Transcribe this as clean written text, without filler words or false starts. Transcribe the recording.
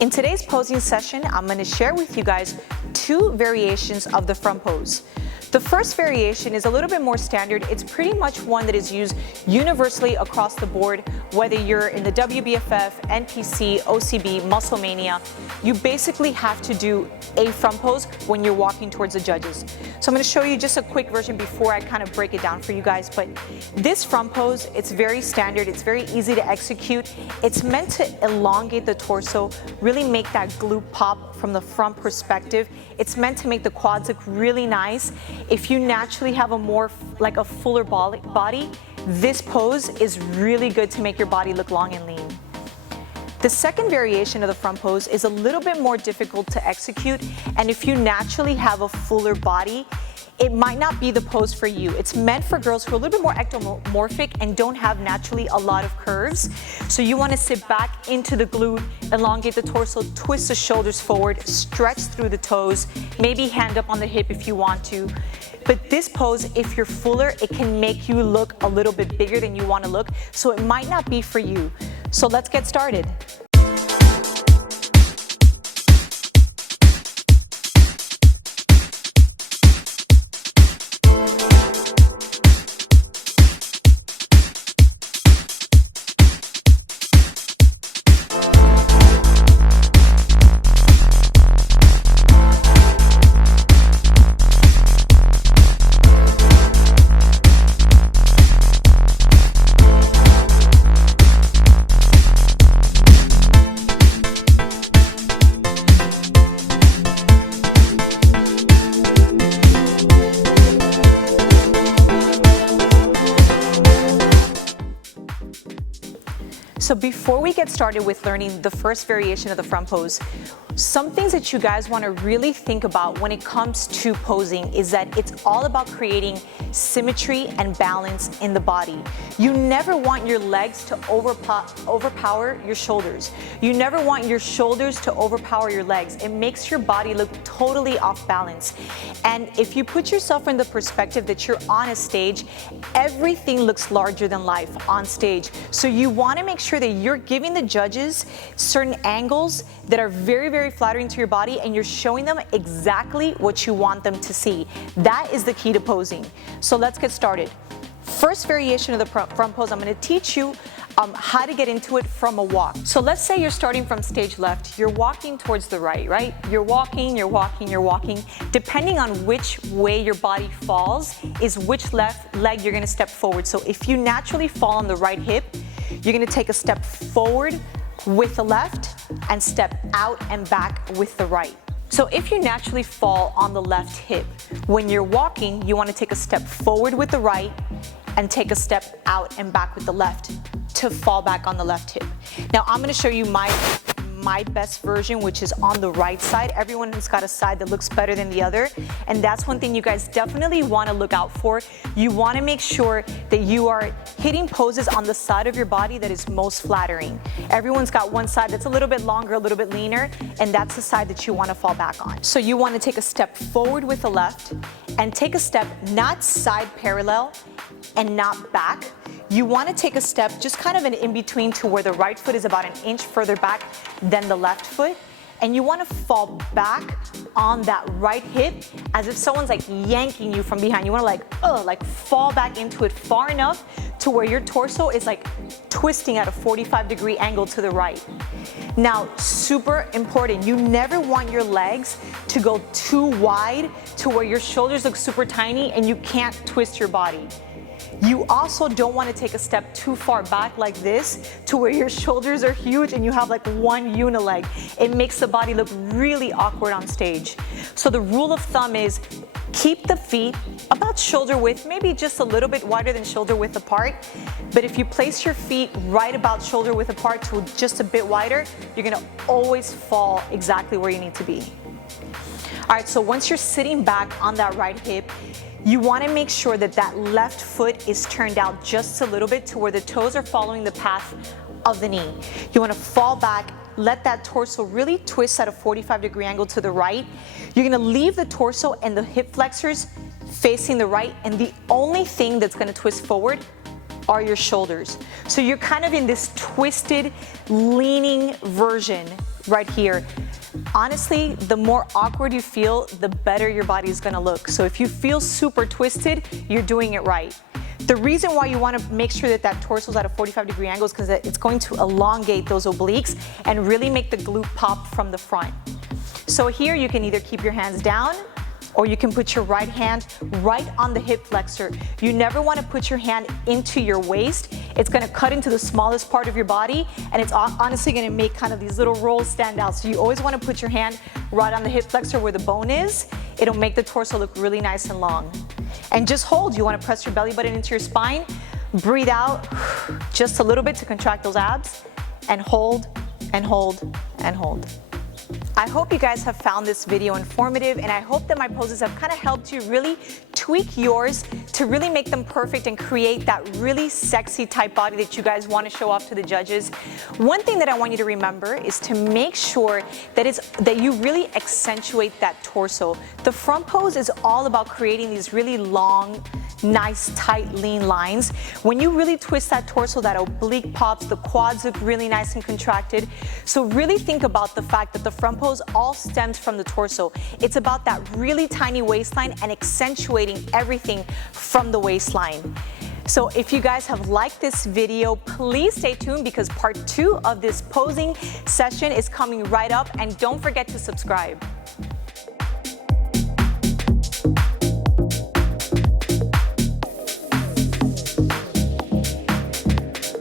In today's posing session, I'm going to share with you guys two variations of the front pose. The first variation is a little bit more standard. It's pretty much one that is used universally across the board, whether you're in the WBFF, NPC, OCB, Muscle Mania. You basically have to do a front pose when you're walking towards the judges. So I'm going to show you just a quick version before I kind of break it down for you guys. But this front pose, it's very standard. It's very easy to execute. It's meant to elongate the torso, really make that glute pop from the front perspective. It's meant to make the quads look really nice. If you naturally have a more like a fuller body, this pose is really good to make your body look long and lean. The second variation of the front pose is a little bit more difficult to execute, and if you naturally have a fuller body, it might not be the pose for you. It's meant for girls who are a little bit more ectomorphic and don't have naturally a lot of curves. So you want to sit back into the glute, elongate the torso, twist the shoulders forward, stretch through the toes, maybe hand up on the hip if you want to. But this pose, if you're fuller, it can make you look a little bit bigger than you want to look, so it might not be for you. So let's get started. So before we get started with learning the first variation of the front pose, some things that you guys want to really think about when it comes to posing is that it's all about creating symmetry and balance in the body. You never want your legs to overpower your shoulders. You never want your shoulders to overpower your legs. It makes your body look totally off balance. And if you put yourself in the perspective that you're on a stage, everything looks larger than life on stage. So you want to make sure that you're giving the judges certain angles that are very, very flattering to your body, and you're showing them exactly what you want them to see. That is the key to posing. So let's get started. First variation of the front pose, I'm going to teach you how to get into it from a walk. So let's say you're starting from stage left, you're walking towards the right? You're walking, you're walking, you're walking. Depending on which way your body falls is which left leg you're going to step forward. So if you naturally fall on the right hip, you're going to take a step forward with the left and step out and back with the right. So if you naturally fall on the left hip, when you're walking, you want to take a step forward with the right and take a step out and back with the left to fall back on the left hip. Now I'm going to show you my best version, which is on the right side. Everyone has got a side that looks better than the other, and that's one thing you guys definitely want to look out for. You want to make sure that you are hitting poses on the side of your body that is most flattering. Everyone's got one side that's a little bit longer, a little bit leaner, and that's the side that you want to fall back on. So you want to take a step forward with the left and take a step not side parallel and not back. You want to take a step just kind of an in-between to where the right foot is about an inch further back than the left foot. And you want to fall back on that right hip as if someone's like yanking you from behind. You want to like fall back into it far enough to where your torso is like twisting at a 45-degree angle to the right. Now, super important, you never want your legs to go too wide to where your shoulders look super tiny and you can't twist your body. You also don't want to take a step too far back like this to where your shoulders are huge and you have like one unileg. It makes the body look really awkward on stage. So the rule of thumb is keep the feet about shoulder width, maybe just a little bit wider than shoulder width apart. But if you place your feet right about shoulder width apart to just a bit wider, you're going to always fall exactly where you need to be. All right, so once you're sitting back on that right hip, you want to make sure that that left foot is turned out just a little bit to where the toes are following the path of the knee. You want to fall back, let that torso really twist at a 45-degree angle to the right. You're going to leave the torso and the hip flexors facing the right, and the only thing that's going to twist forward are your shoulders. So you're kind of in this twisted, leaning version right here. Honestly, the more awkward you feel, the better your body is gonna look. So if you feel super twisted, you're doing it right. The reason why you wanna make sure that that torso is at a 45-degree angle is because it's going to elongate those obliques and really make the glute pop from the front. So here you can either keep your hands down, or you can put your right hand right on the hip flexor. You never want to put your hand into your waist. It's going to cut into the smallest part of your body, and it's honestly going to make kind of these little rolls stand out. So you always want to put your hand right on the hip flexor where the bone is. It'll make the torso look really nice and long. And just hold. You want to press your belly button into your spine. Breathe out just a little bit to contract those abs, and hold, and hold, and hold. I hope you guys have found this video informative, and I hope that my poses have kind of helped you really tweak yours to really make them perfect and create that really sexy type body that you guys want to show off to the judges. One thing that I want you to remember is to make sure that you really accentuate that torso. The front pose is all about creating these really long, nice, tight, lean lines. When you really twist that torso, that oblique pops, the quads look really nice and contracted. So really think about the fact that the front pose all stems from the torso. It's about that really tiny waistline and accentuating everything from the waistline. So if you guys have liked this video, please stay tuned because part 2 of this posing session is coming right up, and don't forget to subscribe.